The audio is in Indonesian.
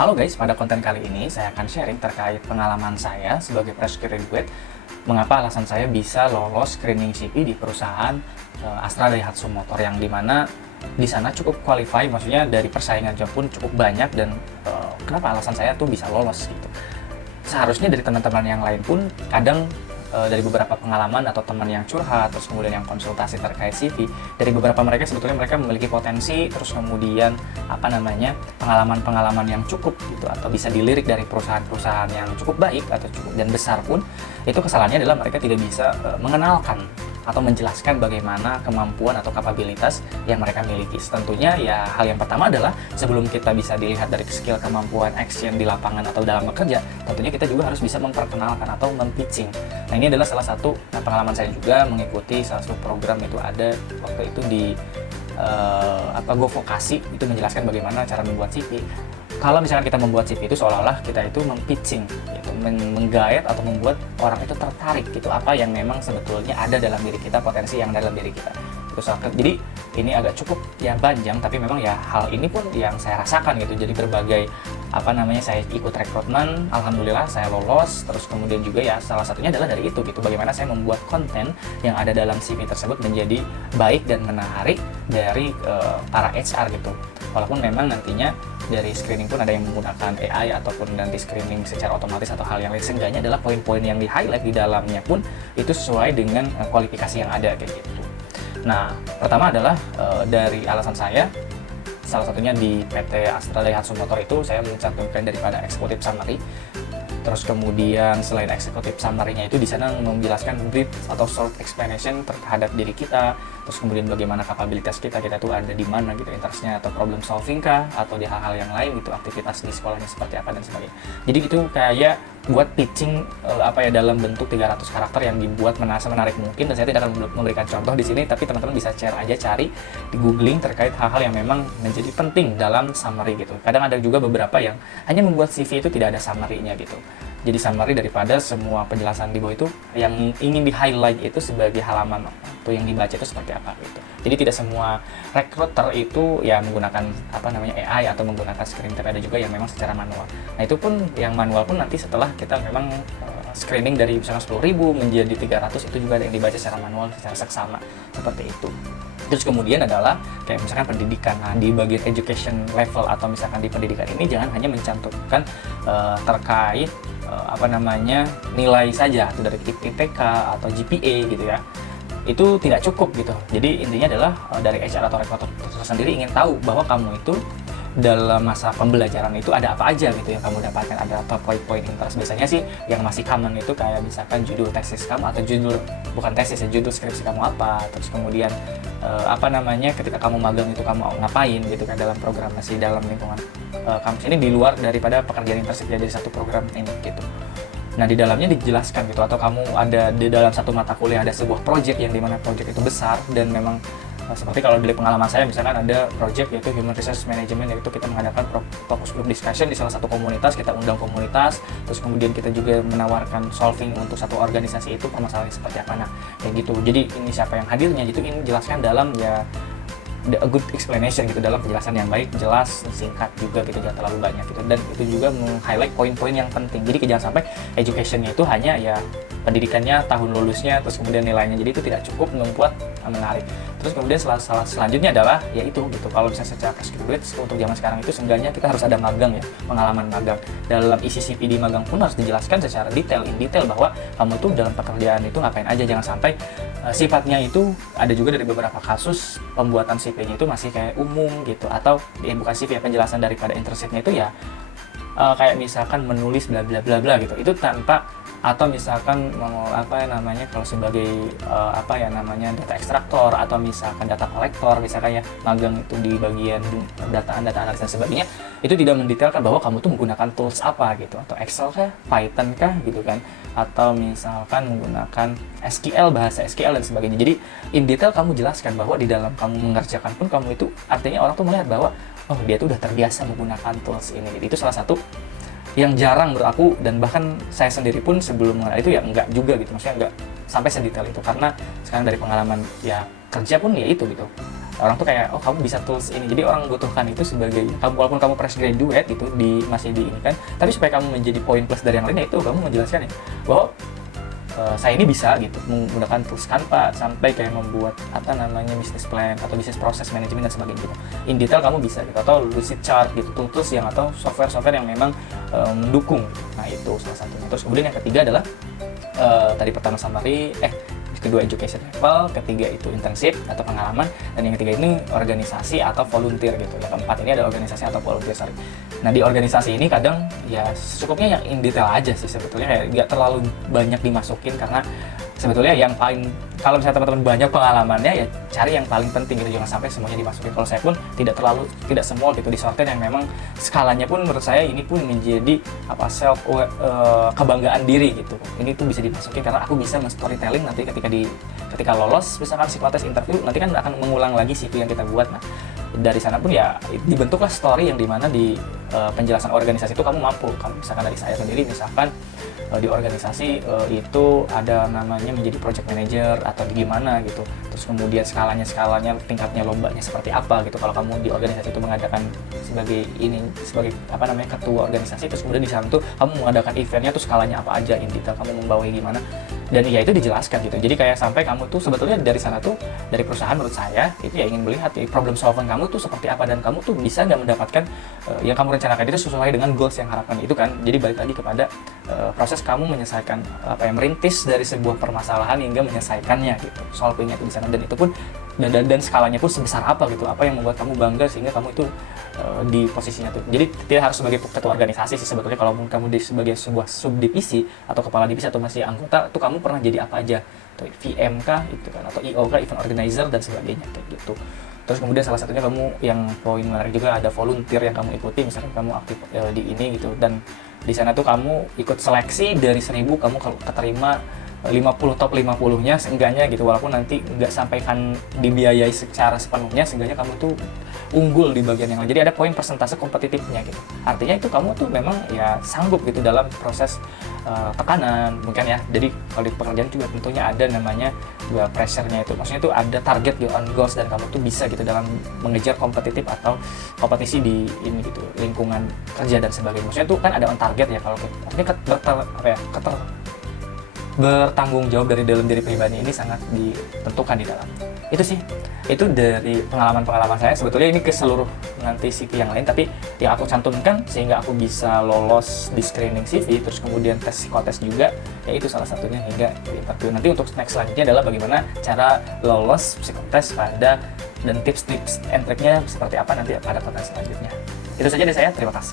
Halo guys, pada konten kali ini saya akan sharing terkait pengalaman saya sebagai fresh graduate, mengapa alasan saya bisa lolos screening CP di perusahaan Astra Daihatsu Motor, yang dimana di sana cukup qualify, maksudnya dari persaingan job pun cukup banyak, dan kenapa alasan saya tuh bisa lolos gitu. Seharusnya dari teman-teman yang lain pun kadang dari beberapa pengalaman atau teman yang curhat, terus kemudian yang konsultasi terkait CV, dari beberapa mereka sebetulnya mereka memiliki potensi, terus kemudian pengalaman-pengalaman yang cukup gitu, atau bisa dilirik dari perusahaan-perusahaan yang cukup baik atau cukup dan besar pun, itu kesalahannya adalah mereka tidak bisa mengenalkan atau menjelaskan bagaimana kemampuan atau kapabilitas yang mereka miliki. Tentunya ya hal yang pertama adalah sebelum kita bisa dilihat dari skill, kemampuan action di lapangan atau dalam bekerja, tentunya kita juga harus bisa memperkenalkan atau mempitching. Nah, ini adalah salah satu pengalaman saya juga mengikuti salah satu program, itu ada waktu itu di GoVokasi, itu menjelaskan bagaimana cara membuat CV. Kalau misalkan kita membuat CV itu seolah-olah kita itu mempitching, gitu, menggait atau membuat orang itu tertarik gitu, apa yang memang sebetulnya ada dalam diri kita, potensi yang ada dalam diri kita. Itu jadi ini agak cukup ya panjang, tapi memang ya hal ini pun yang saya rasakan gitu. Jadi berbagai saya ikut rekrutmen, alhamdulillah saya lolos. Terus kemudian juga ya salah satunya adalah dari itu gitu, bagaimana saya membuat konten yang ada dalam CV tersebut menjadi baik dan menarik dari para HR gitu. Walaupun memang nantinya dari screening pun ada yang menggunakan AI ataupun nanti screening secara otomatis atau hal yang lain, seenggaknya adalah poin-poin yang di-highlight di dalamnya pun itu sesuai dengan kualifikasi yang ada kayak gitu. Nah, pertama adalah dari alasan saya, salah satunya di PT Astra Daihatsu Motor itu saya mencantumkan daripada executive summary. Terus kemudian selain executive summary-nya itu di sana menjelaskan brief atau short explanation terhadap diri kita, terus kemudian bagaimana kapabilitas kita tuh ada di mana gitu, interestnya atau problem solving kah, atau di hal-hal yang lain gitu, aktivitas di sekolahnya seperti apa dan sebagainya. Jadi itu kayak buat pitching dalam bentuk 300 karakter yang dibuat menarik mungkin, dan saya tidak akan memberikan contoh di sini, tapi teman-teman bisa share aja, cari di googling terkait hal-hal yang memang menjadi penting dalam summary gitu. Kadang ada juga beberapa yang hanya membuat CV itu tidak ada summary-nya gitu. Jadi summary daripada semua penjelasan di bawah itu, yang ingin di-highlight itu sebagai halaman atau yang dibaca itu seperti apa gitu. Jadi tidak semua recruiter itu ya menggunakan AI atau menggunakan screening, tapi ada juga yang memang secara manual. Nah, itu pun yang manual pun nanti setelah kita memang screening dari misalnya 10.000 menjadi 300, itu juga ada yang dibaca secara manual, secara seksama seperti itu. Terus kemudian adalah kayak misalkan pendidikan. Nah, di bagian education level atau misalkan di pendidikan ini jangan hanya mencantumkan terkait nilai saja atau dari IPK atau GPA gitu ya. Itu tidak cukup gitu. Jadi intinya adalah dari HR atau rekruter sendiri ingin tahu bahwa kamu itu dalam masa pembelajaran itu ada apa aja gitu yang kamu dapatkan, ada apa poin-poin interest. Biasanya sih yang masih common itu kayak misalkan judul tesis kamu, atau bukan tesis ya, judul skripsi kamu apa, terus kemudian ketika kamu magang itu kamu ngapain gitu kan dalam program masih dalam lingkungan kampus ini, di luar daripada pekerjaan yang tersedia dari satu program ini gitu. Nah, di dalamnya dijelaskan gitu, atau kamu ada di dalam satu mata kuliah ada sebuah project yang dimana project itu besar, dan memang seperti kalau dari pengalaman saya misalkan ada project yaitu Human Resource Management, yaitu kita mengadakan focus group discussion di salah satu komunitas, kita undang komunitas, terus kemudian kita juga menawarkan solving untuk satu organisasi itu permasalahannya seperti apa. Nah, kayak gitu. Jadi ini siapa yang hadirnya gitu, ini jelaskan dalam ya a good explanation gitu, dalam penjelasan yang baik, jelas, singkat juga gitu, jangan terlalu banyak gitu, dan itu juga meng-highlight poin-poin yang penting. Jadi jangan sampai education-nya itu hanya ya pendidikannya, tahun lulusnya, terus kemudian nilainya, jadi itu tidak cukup membuat menarik. Terus kemudian selanjutnya adalah ya itu gitu, kalau misalnya secara fresh graduate untuk zaman sekarang itu seenggaknya kita harus ada magang ya, pengalaman magang. Dalam isi CV di magang pun harus dijelaskan secara in detail bahwa kamu tuh dalam pekerjaan itu ngapain aja. Jangan sampai sifatnya itu ada juga dari beberapa kasus pembuatan CV-nya itu masih kayak umum gitu, atau bukan CV ya, penjelasan daripada internship-nya itu ya kayak misalkan menulis bla bla bla bla gitu, itu tanpa, atau misalkan kalau sebagai data ekstraktor atau misalkan data kolektor, misalkan ya magang itu di bagian data analis dan sebagainya, itu tidak mendetailkan bahwa kamu tuh menggunakan tools apa gitu, atau Excel kah, Python kah gitu kan, atau misalkan menggunakan SQL, bahasa SQL dan sebagainya. Jadi in detail kamu jelaskan bahwa di dalam kamu mengerjakan pun kamu itu, artinya orang tuh melihat bahwa oh, dia tuh udah terbiasa menggunakan tools ini. Jadi itu salah satu yang jarang menurut aku, dan bahkan saya sendiri pun sebelum mengenal itu ya enggak juga gitu, maksudnya enggak sampai sedetail itu, karena sekarang dari pengalaman ya kerja pun ya itu gitu, orang tuh kayak, oh kamu bisa tools ini, jadi orang butuhkan itu sebagai kamu, walaupun kamu fresh graduate gitu masih di ini kan, tapi supaya kamu menjadi poin plus dari yang lainnya itu kamu menjelaskan ya bahwa saya ini bisa gitu menggunakan tools Canva sampai kayak membuat apa namanya business plan atau business process management dan sebagainya gitu. In detail kamu bisa gitu, atau Lucidchart gitu, tools yang atau software yang memang mendukung. Nah itu salah satunya. Terus kemudian yang ketiga adalah tadi pertama summary, kedua education level, ketiga itu internship atau pengalaman, dan yang ketiga ini organisasi atau volunteer gitu. Yang keempat ini ada organisasi atau volunteer, sorry. Nah di organisasi ini kadang ya secukupnya yang in detail aja sih sebetulnya, kayak nggak terlalu banyak dimasukin, karena sebetulnya yang paling, kalau misalnya teman-teman banyak pengalamannya ya cari yang paling penting gitu, jangan sampai semuanya dimasukin. Kalau saya pun tidak semua gitu disortir, yang memang skalanya pun menurut saya ini pun menjadi apa kebanggaan diri gitu. Ini tuh bisa dimasukin karena aku bisa men-storytelling nanti ketika lolos misalkan psikotes interview, nanti kan akan mengulang lagi CV yang kita buat. Nah dari sana pun ya dibentuklah story yang dimana di penjelasan organisasi itu kamu mampu. Kalau misalkan dari saya sendiri, misalkan di organisasi itu ada namanya menjadi project manager atau gimana gitu, terus kemudian skalanya tingkatnya lombanya seperti apa gitu. Kalau kamu di organisasi itu mengadakan sebagai apa namanya ketua organisasi, terus kemudian di sana tuh kamu mengadakan eventnya tuh skalanya apa aja, in detail kamu membawahi gimana, dan ya itu dijelaskan gitu. Jadi kayak sampai kamu tuh sebetulnya dari sana tuh, dari perusahaan menurut saya itu ya ingin melihat ya problem solving kamu tuh seperti apa, dan kamu tuh bisa nggak mendapatkan yang kamu rencanakan itu sesuai dengan goals yang harapan itu kan. Jadi balik lagi kepada proses kamu menyelesaikan merintis dari sebuah permasalahan hingga menyelesaikannya gitu, solvingnya itu di sana, dan itu pun dan skalanya pun sebesar apa gitu, apa yang membuat kamu bangga sehingga kamu itu di posisinya tuh. Jadi tidak harus sebagai ketua organisasi sih sebetulnya, kalau kamu sebagai sebuah subdivisi atau kepala divisi atau masih anggota tuh kamu pernah jadi apa aja, atau VM kah itu kan, atau IO kah, event organizer dan sebagainya kayak gitu. Terus kemudian salah satunya kamu yang poin menarik juga ada volunteer yang kamu ikuti, misalkan kamu aktif di ini gitu, dan di sana tuh kamu ikut seleksi dari 1000 kamu keterima 50 top 50-nya seenggaknya gitu, walaupun nanti nggak sampaikan dibiayai secara sepenuhnya, seenggaknya kamu tuh unggul di bagian yang lain. Jadi ada poin persentase kompetitifnya gitu. Artinya itu kamu tuh memang ya sanggup gitu dalam proses tekanan mungkin ya. Jadi kalau di pekerjaan juga tentunya ada namanya juga pressure-nya itu. Maksudnya itu ada target gitu, on goals, dan kamu tuh bisa gitu dalam mengejar kompetitif atau kompetisi di ini gitu, lingkungan kerja dan sebagainya. Maksudnya itu kan ada on target ya, kalau artinya bertanggung jawab dari dalam diri pribadi ini sangat ditentukan di dalam. Itu sih, itu dari pengalaman saya. Sebetulnya ini ke seluruh nanti CV yang lain, tapi yang aku cantumkan sehingga aku bisa lolos di screening CV, terus kemudian tes psikotes juga, ya itu salah satunya hingga di interview. Nanti untuk next selanjutnya adalah bagaimana cara lolos psikotes dan tips and triknya seperti apa nanti pada konten selanjutnya. Itu saja dari saya, terima kasih.